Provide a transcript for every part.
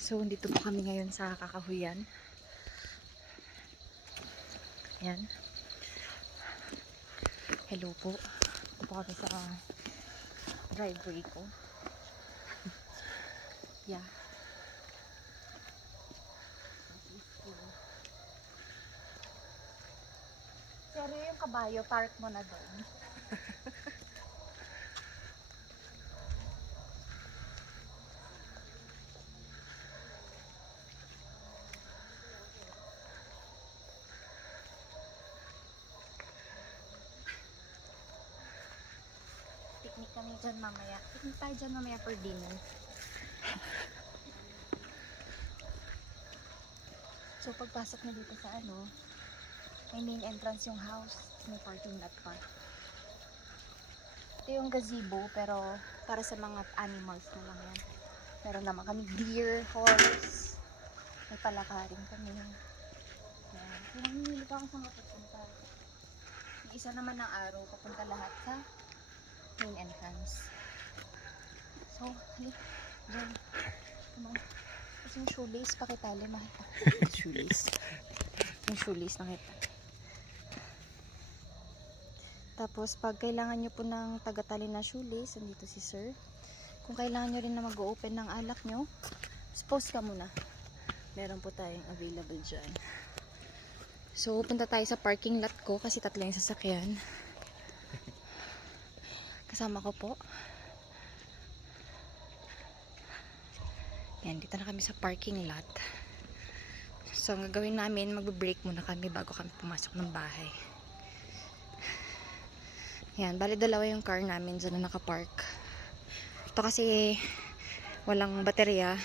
So, dito po kami ngayon sa Kakahuyan. Ayan. Hello po. Ito po kami sa driveway ko. Yeah. Pero yung kabayo, park mo na doon. Picnic kami dyan mamaya. Picnic tayo dyan mamaya for dinner. So, pagpasok na dito sa may main entrance yung house. May parking lot pa. Ito yung gazebo, pero para sa mga animals na lang yan. Meron naman kami deer, horse. May palakarin kami. Yan. Pinamimili ko ang saan kapunta. Yung isa naman ng araw, papunta lahat sa main entrance. So, halik. Diyan. Come on. Tapos yung shoelace, pakitali, makita. Shoelace. Yung shoelace, nakita. Tapos, pag kailangan nyo po ng tagatali na shoelace, andito si sir. Kung kailangan nyo rin na mag-open ng alak nyo, post ka muna. Meron po tayong available dyan. So, punta tayo sa parking lot ko kasi tatlo yung sasakyan. Kasama ko po. Yan, dito na kami sa parking lot. So, ang gagawin namin, magbe-break muna kami bago kami pumasok ng bahay. Yan, bali dalawa yung car namin dyan na nakapark. Ito kasi walang baterya.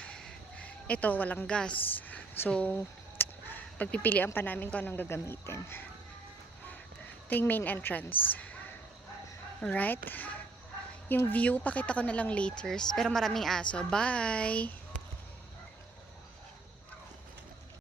Ito, walang gas. So, pagpipilian pa namin kung anong gagamitin. Ito yung main entrance. Alright? Yung view, pakita ko na lang later. Pero maraming aso. Bye!